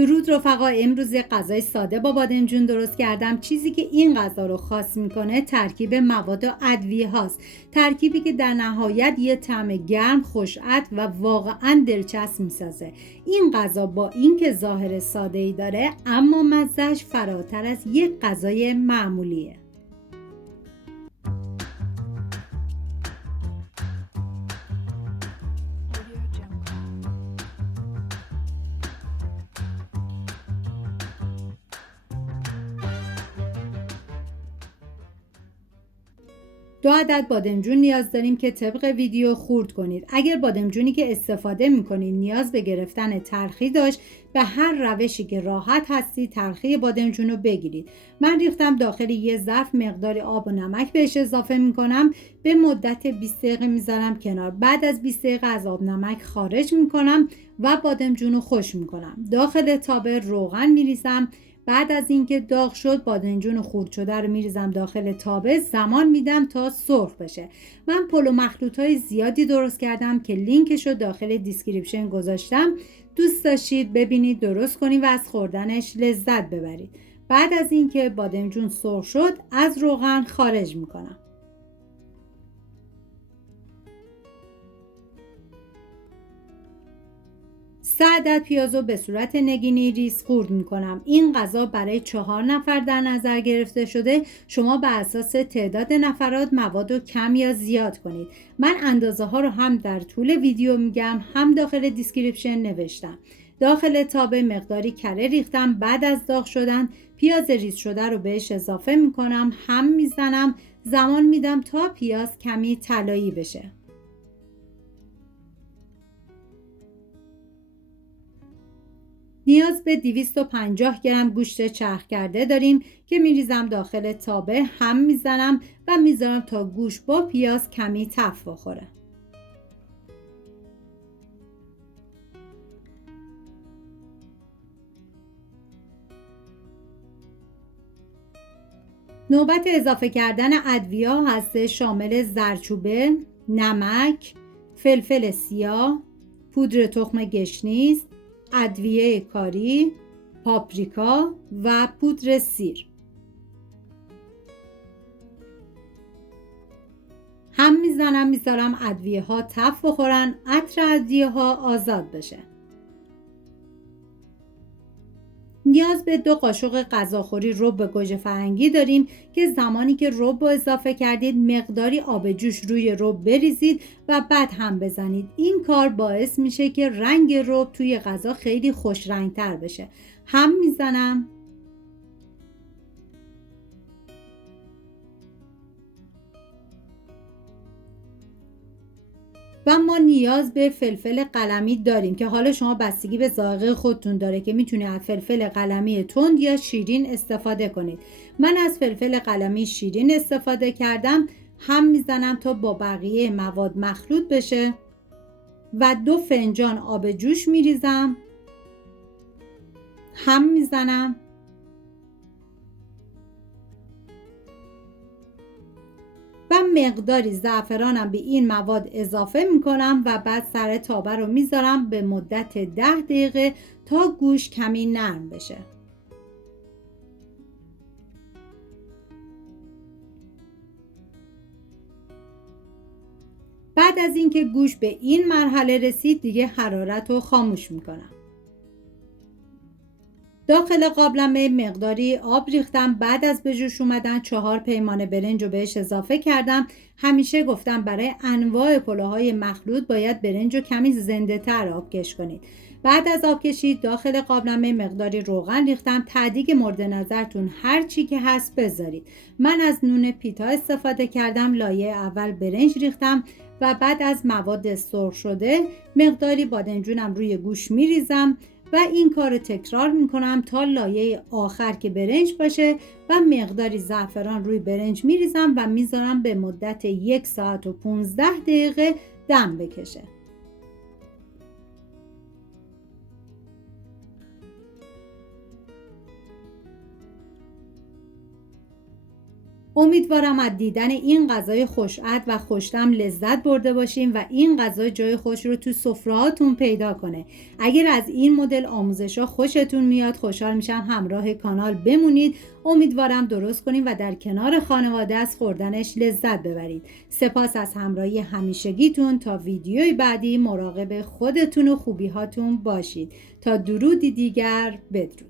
درود رفقا، امروز یه غذای ساده با بادمجون درست کردم. چیزی که این غذا رو خاص میکنه ترکیب مواد و ادویه هاست، ترکیبی که در نهایت یه طعم گرم، خوش‌عطر و واقعا دلچسب میسازه. این غذا با اینکه ظاهر ساده‌ای داره اما مزه‌اش فراتر از یک غذای معمولیه. دو عدد بادمجون نیاز داریم که طبق ویدیو خورد کنید. اگر بادمجونی که استفاده میکنید نیاز به گرفتن تلخی داشت، به هر روشی که راحت هستی تلخی بادمجون رو بگیرید. من ریختم داخل یه ظرف، مقداری آب و نمک بهش اضافه میکنم، به مدت 20 دقیقه میذارم کنار. بعد از 20 دقیقه از آب نمک خارج میکنم و بادمجون رو خشک میکنم. داخل تابه روغن میریزم. بعد از اینکه داغ شد بادمجون خورد شده رو میریزم داخل تابه، زمان میدم تا سرخ بشه. من پلو مخلوط‌های زیادی درست کردم که لینکش رو داخل دیسکریپشن گذاشتم. دوست داشتید ببینید، درست کنید و از خوردنش لذت ببرید. بعد از اینکه بادمجون سرخ شد از روغن خارج میکنم. 3 عدد پیاز رو به صورت نگینی ریز خورد میکنم. این غذا برای 4 نفر در نظر گرفته شده. شما به اساس تعداد نفرات مواد رو کم یا زیاد کنید. من اندازه ها رو هم در طول ویدیو میگم هم داخل دیسکریپشن نوشتم. داخل تابه مقداری کره ریختم. بعد از داغ شدن پیاز ریز شده رو بهش اضافه میکنم، هم میزنم، زمان میدم تا پیاز کمی طلایی بشه. نیاز به 250 گرم گوشت چرخ کرده داریم که میریزم داخل تابه، هم میزنم و میذارم تا گوشت با پیاز کمی تف بخوره. نوبت اضافه کردن ادویه هست، شامل زردچوبه، نمک، فلفل سیاه، پودر تخم گشنیز، ادویه کاری، پاپریکا و پودر سیر. هم میزنم، میذارم ادویه ها تف بخورن، عطر ادویه ها آزاد بشه. نیاز به 2 قاشق غذاخوری رب گوجه فرنگی داریم که زمانی که رب رو اضافه کردید مقداری آب جوش روی رب بریزید و بعد هم بزنید. این کار باعث میشه که رنگ رب توی غذا خیلی خوش رنگ تر بشه. هم میزنم. و ما نیاز به فلفل قلمی داریم که حالا شما بستگی به ذائقه خودتون داره که میتونید از فلفل قلمی تند یا شیرین استفاده کنید. من از فلفل قلمی شیرین استفاده کردم. هم میزنم تا با بقیه مواد مخلوط بشه و 2 فنجان آب جوش میریزم، هم میزنم و مقداری زعفرانم به این مواد اضافه میکنم و بعد سر تابه رو میذارم به مدت 10 دقیقه تا گوشت کمی نرم بشه. بعد از اینکه گوشت به این مرحله رسید دیگه حرارت رو خاموش میکنم. داخل قابلمه مقداری آب ریختم. بعد از به جوش اومدن 4 پیمانه برنج رو بهش اضافه کردم. همیشه گفتم برای انواع پلوهای مخلوط باید برنج رو کمی زنده تر آبکش کنید. بعد از آب کشید داخل قابلمه مقداری روغن ریختم. تهدیگ مورد نظرتون هر چی که هست بذارید. من از نون پیتا استفاده کردم. لایه اول برنج ریختم و بعد از مواد سرخ شده مقداری بادمجونم روی گوشت میریزم و این کار رو تکرار میکنم تا لایه آخر که برنج باشه و مقداری زعفران روی برنج میریزم و میذارم به مدت 1 ساعت و 15 دقیقه دم بکشه. امیدوارم از دیدن این غذای خوش‌عطر و خوش‌طعم لذت برده باشین و این غذا جای خودش رو تو سفره‌هاتون پیدا کنه. اگر از این مدل آموزش‌ها خوشتون میاد، خوشحال میشم همراه کانال بمونید. امیدوارم درست کنین و در کنار خانواده از خوردنش لذت ببرید. سپاس از همراهی همیشگیتون. تا ویدیوی بعدی مراقب خودتون و خوبی‌هاتون باشید. تا درودی دیگر، بدرود.